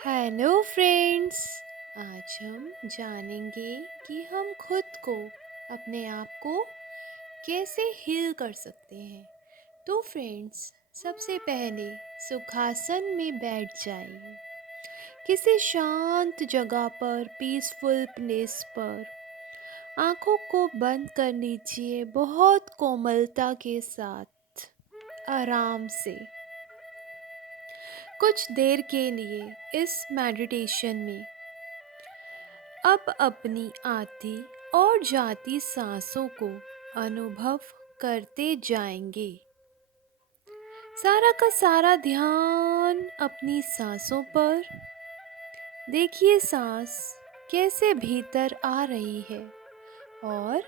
Hello friends. आज हम जानेंगे कि हम खुद को अपने आप को कैसे हील कर सकते हैं। तो फ्रेंड्स, सबसे पहले सुखासन में बैठ जाइए, किसी शांत जगह पर, पीसफुल प्लेस पर। आंखों को बंद कर लीजिए, बहुत कोमलता के साथ, आराम से। कुछ देर के लिए इस मेडिटेशन में अब अपनी आती और जाती सांसों को अनुभव करते जाएंगे। सारा का सारा ध्यान अपनी सांसों पर। देखिए सांस कैसे भीतर आ रही है और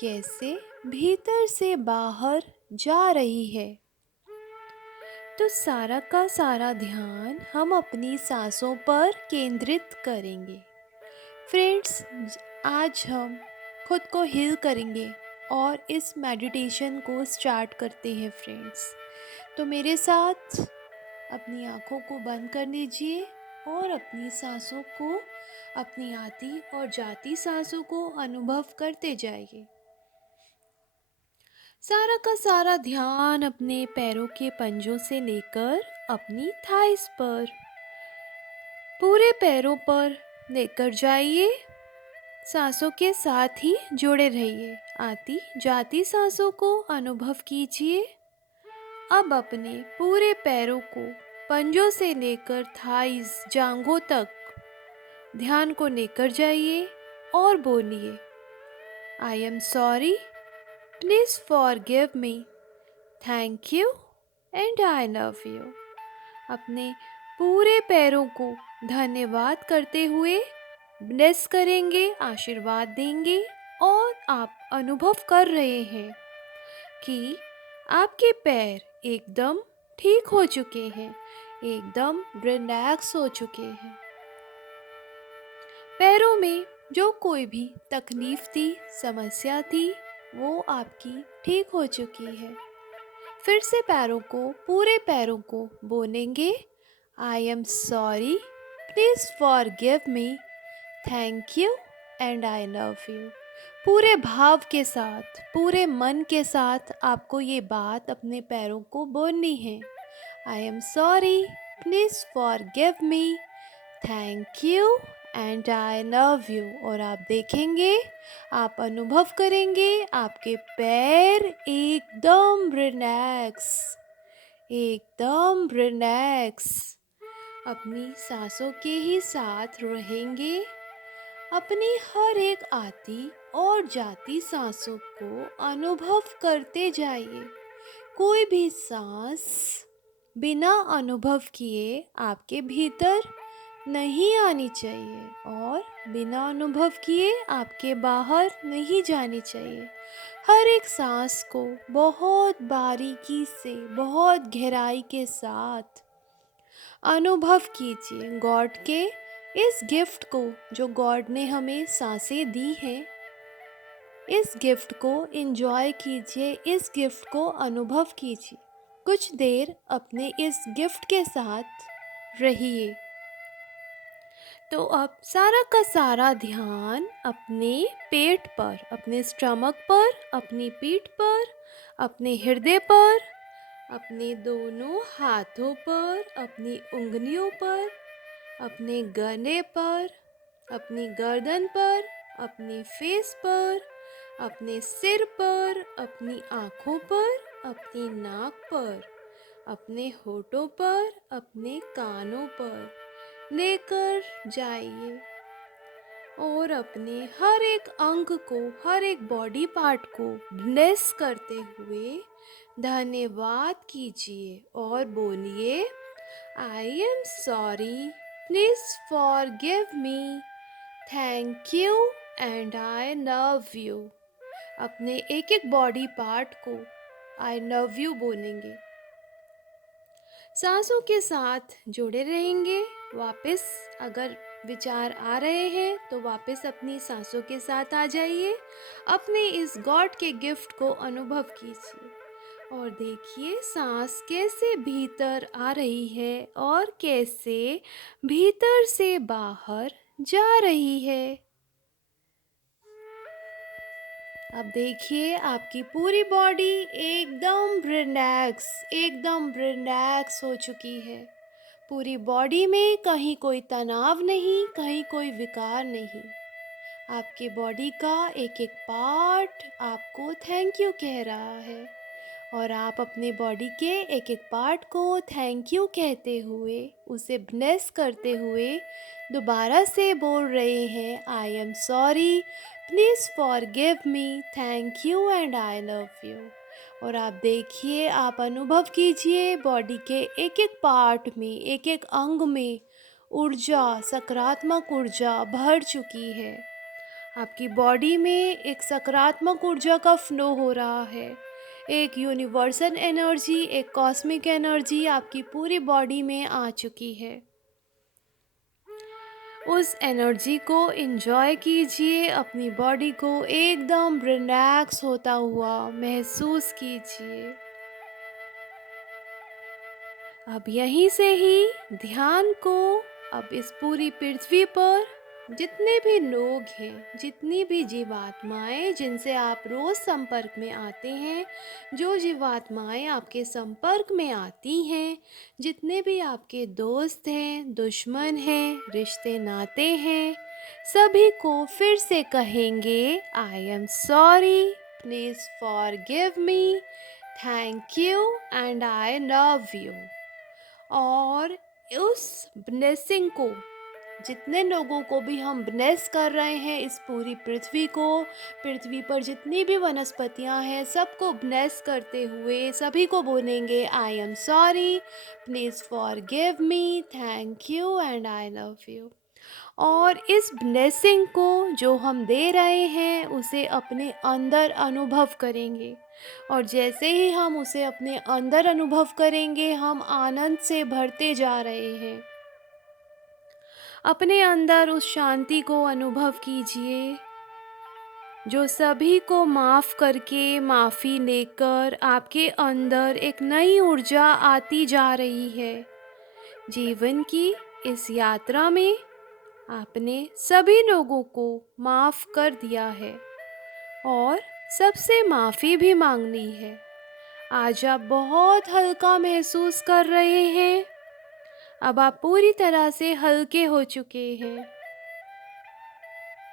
कैसे भीतर से बाहर जा रही है। तो सारा का सारा ध्यान हम अपनी सांसों पर केंद्रित करेंगे। फ्रेंड्स, आज हम खुद को हील करेंगे और इस मेडिटेशन को स्टार्ट करते हैं फ्रेंड्स। तो मेरे साथ अपनी आँखों को बंद कर लीजिए और अपनी सांसों को, अपनी आती और जाती सांसों को अनुभव करते जाइए। सारा का सारा ध्यान अपने पैरों के पंजों से लेकर अपनी थाइस पर, पूरे पैरों पर लेकर जाइए। सांसों के साथ ही जुड़े रहिए। आती जाती सांसों को अनुभव कीजिए। अब अपने पूरे पैरों को पंजों से लेकर थाइस, जांघों तक ध्यान को लेकर जाइए और बोलिए, I am sorry, please forgive me, thank you and I love you. अपने पूरे पैरों को धन्यवाद करते हुए ब्लेस करेंगे, आशीर्वाद देंगे और आप अनुभव कर रहे हैं कि आपके पैर एकदम ठीक हो चुके हैं, एकदम रिलैक्स हो चुके हैं। पैरों में जो कोई भी तकलीफ थी, समस्या थी, वो आपकी ठीक हो चुकी है। फिर से पैरों को, पूरे पैरों को बोलेंगे, I am sorry, please forgive me, thank you and I love you. पूरे भाव के साथ, पूरे मन के साथ आपको ये बात अपने पैरों को बोलनी है। I am sorry, please forgive me, thank you and I love you. और आप देखेंगे, आप अनुभव करेंगे, आपके पैर एकदम रिलैक्स, एकदम रिलैक्स, अपनी सांसों के ही साथ रहेंगे। अपनी हर एक आती और जाती सांसों को अनुभव करते जाइए। कोई भी सांस बिना अनुभव किए आपके भीतर नहीं आनी चाहिए और बिना अनुभव किए आपके बाहर नहीं जानी चाहिए। हर एक सांस को बहुत बारीकी से, बहुत गहराई के साथ अनुभव कीजिए। गॉड के इस गिफ्ट को, जो गॉड ने हमें सांसें दी हैं, इस गिफ्ट को एंजॉय कीजिए, इस गिफ्ट को अनुभव कीजिए। कुछ देर अपने इस गिफ्ट के साथ रहिए। तो अब सारा का सारा ध्यान अपने पेट पर, अपने स्टमक पर, अपनी पीठ पर, अपने हृदय पर, अपने दोनों हाथों पर, अपनी उंगलियों पर, अपने गले पर, अपनी गर्दन पर, अपने फेस पर, अपने सिर पर, अपनी आँखों पर, अपनी नाक पर, अपने होठों पर, अपने कानों पर लेकर जाइए और अपने हर एक अंग को, हर एक बॉडी पार्ट को ब्लेस करते हुए धन्यवाद कीजिए और बोलिए, I am sorry, please forgive me, thank you and I love you. अपने एक एक बॉडी पार्ट को आई लव यू बोलेंगे। सांसों के साथ जुड़े रहेंगे। वापस अगर विचार आ रहे हैं तो वापस अपनी सांसों के साथ आ जाइए। अपने इस गॉड के गिफ्ट को अनुभव कीजिए और देखिए सांस कैसे भीतर आ रही है और कैसे भीतर से बाहर जा रही है। अब देखिए आपकी पूरी बॉडी एकदम रिलैक्स हो चुकी है। पूरी बॉडी में कहीं कोई तनाव नहीं, कहीं कोई विकार नहीं। आपके बॉडी का एक एक पार्ट आपको थैंक यू कह रहा है और आप अपने बॉडी के एक एक पार्ट को थैंक यू कहते हुए, उसे ब्लेस करते हुए दोबारा से बोल रहे हैं, I am sorry, please forgive me, thank you and I love you. और आप देखिए, आप अनुभव कीजिए बॉडी के एक एक पार्ट में, एक एक अंग में ऊर्जा, सकारात्मक ऊर्जा भर चुकी है। आपकी बॉडी में एक सकारात्मक ऊर्जा का फ्लो हो रहा है। एक यूनिवर्सल एनर्जी, एक कॉस्मिक एनर्जी आपकी पूरी बॉडी में आ चुकी है। उस एनर्जी को एंजॉय कीजिए, अपनी बॉडी को एकदम रिलैक्स होता हुआ महसूस कीजिए। अब यहीं से ही ध्यान को अब इस पूरी पृथ्वी पर जितने भी लोग हैं, जितनी भी जीवात्माएं जिनसे आप रोज़ संपर्क में आते हैं, जो जीवात्माएं आपके संपर्क में आती हैं, जितने भी आपके दोस्त हैं, दुश्मन हैं, रिश्ते नाते हैं, सभी को फिर से कहेंगे, I am sorry, please forgive me, thank you and I love you. और उस ब्लेसिंग को, जितने लोगों को भी हम ब्लेस कर रहे हैं, इस पूरी पृथ्वी को, पृथ्वी पर जितनी भी वनस्पतियां हैं, सबको ब्लेस करते हुए सभी को बोलेंगे, I am sorry, please forgive me, thank you and I love you. और इस ब्लेसिंग को जो हम दे रहे हैं, उसे अपने अंदर अनुभव करेंगे। और जैसे ही हम उसे अपने अंदर अनुभव करेंगे, हम आनंद से भरते जा रहे हैं। अपने अंदर उस शांति को अनुभव कीजिए, जो सभी को माफ़ करके, माफ़ी लेकर आपके अंदर एक नई ऊर्जा आती जा रही है। जीवन की इस यात्रा में आपने सभी लोगों को माफ़ कर दिया है और सबसे माफ़ी भी मांग ली है। आज आप बहुत हल्का महसूस कर रहे हैं। अब आप पूरी तरह से हल्के हो चुके हैं।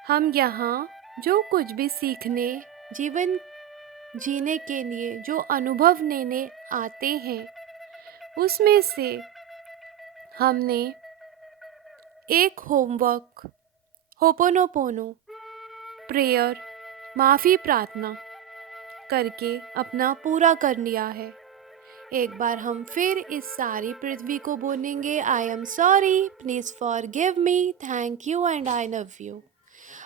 हम यहाँ जो कुछ भी सीखने, जीवन जीने के लिए जो अनुभव लेने आते हैं, उसमें से हमने एक होमवर्क, होपोनोपोनो, प्रेयर, माफ़ी प्रार्थना करके अपना पूरा कर लिया है। एक बार हम फिर इस सारी पृथ्वी को बोलेंगे, I am sorry, please forgive me, thank you and I love you.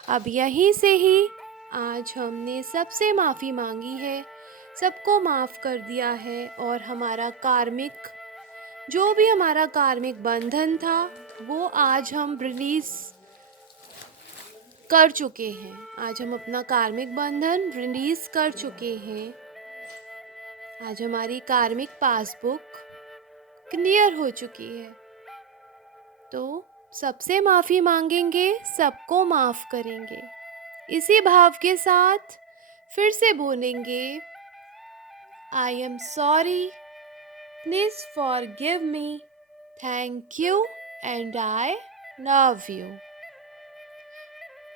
अब यहीं से ही आज हमने सबसे माफ़ी मांगी है, सबको माफ़ कर दिया है और हमारा कार्मिक, जो भी हमारा कार्मिक बंधन था, वो आज हम रिलीज़ कर चुके हैं। आज हम अपना कार्मिक बंधन रिलीज़ कर चुके हैं। आज हमारी कार्मिक पासबुक क्लियर हो चुकी है। तो सबसे माफ़ी मांगेंगे, सबको माफ़ करेंगे। इसी भाव के साथ फिर से बोलेंगे, I am sorry, please forgive me, thank you and I love you.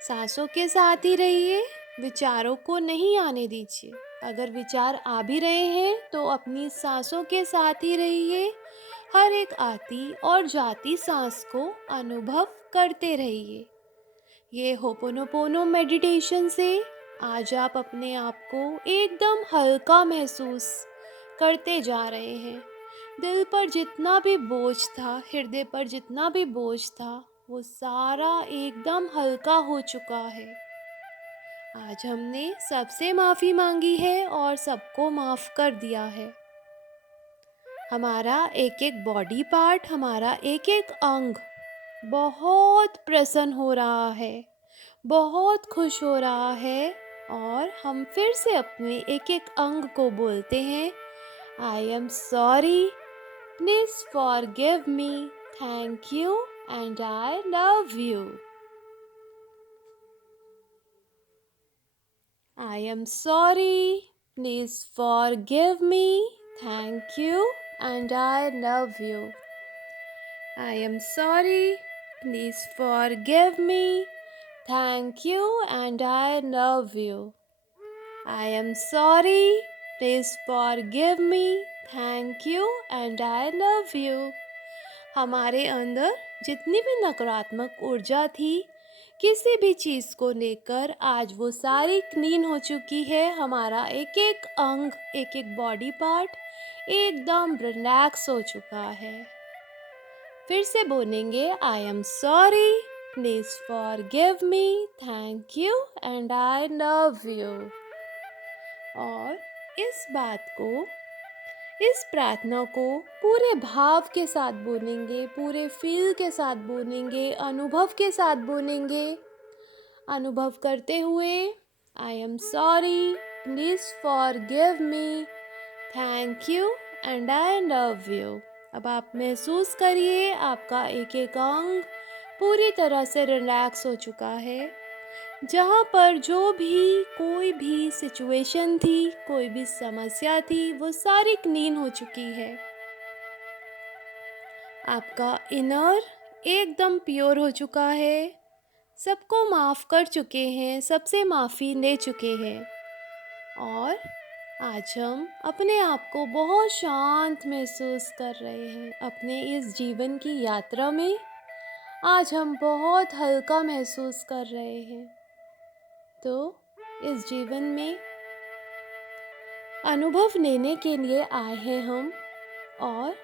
सांसों के साथ ही रहिए, विचारों को नहीं आने दीजिए। अगर विचार आ भी रहे हैं तो अपनी सांसों के साथ ही रहिए। हर एक आती और जाती सांस को अनुभव करते रहिए। ये होपोनोपोनो मेडिटेशन से आज आप अपने आप को एकदम हल्का महसूस करते जा रहे हैं। दिल पर जितना भी बोझ था, हृदय पर जितना भी बोझ था, वो सारा एकदम हल्का हो चुका है। आज हमने सबसे माफ़ी मांगी है और सबको माफ़ कर दिया है। हमारा एक एक बॉडी पार्ट, हमारा एक एक अंग बहुत प्रसन्न हो रहा है, बहुत खुश हो रहा है। और हम फिर से अपने एक एक अंग को बोलते हैं, I am sorry. Please forgive me. Thank you and I love you. I am sorry. Please forgive me. Thank you and I love you. I am sorry. Please forgive me. Thank you and I love you. I am sorry. Please forgive me. Thank you and I love you. हमारे अंदर जितनी भी नकारात्मक ऊर्जा थी किसी भी चीज़ को लेकर आज वो सारी क्लीन हो चुकी है। हमारा एक एक अंग एक एक बॉडी पार्ट एकदम रिलैक्स हो चुका है। फिर से बोलेंगे I am sorry, please forgive me, thank you and I love you. और इस बात को, इस प्रार्थना को पूरे भाव के साथ बोलेंगे, पूरे फील के साथ बोलेंगे, अनुभव के साथ बोलेंगे। अनुभव करते हुए I am sorry, please forgive me, thank you and I love you. अब आप महसूस करिए आपका एक एक अंग पूरी तरह से रिलैक्स हो चुका है। जहाँ पर जो भी कोई भी सिचुएशन थी, कोई भी समस्या थी, वो सारी क्लीन हो चुकी है। आपका इनर एकदम प्योर हो चुका है। सबको माफ़ कर चुके हैं, सबसे माफ़ी ले चुके हैं। और आज हम अपने आप को बहुत शांत महसूस कर रहे हैं। अपने इस जीवन की यात्रा में आज हम बहुत हल्का महसूस कर रहे हैं। तो इस जीवन में अनुभव लेने के लिए आए हैं हम, और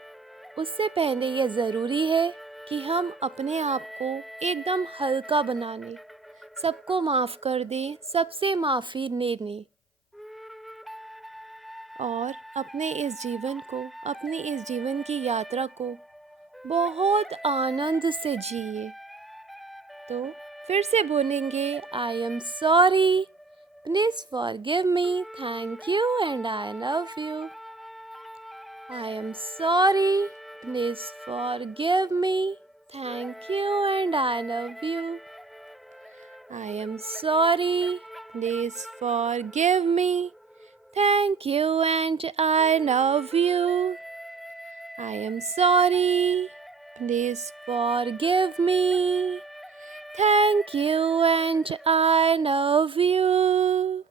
उससे पहले यह ज़रूरी है कि हम अपने आप को एकदम हल्का बना लें, सबको माफ़ कर दें, सबसे माफ़ी ले लें और अपने इस जीवन को, अपनी इस जीवन की यात्रा को बहुत आनंद से जिए। तो फिर से बोलेंगे I am sorry, please forgive me, thank you and I love you. I am sorry, please forgive me, thank you and I love you. I am sorry, please forgive me, thank you and I love you. I am sorry, please forgive me. Thank you and I love you.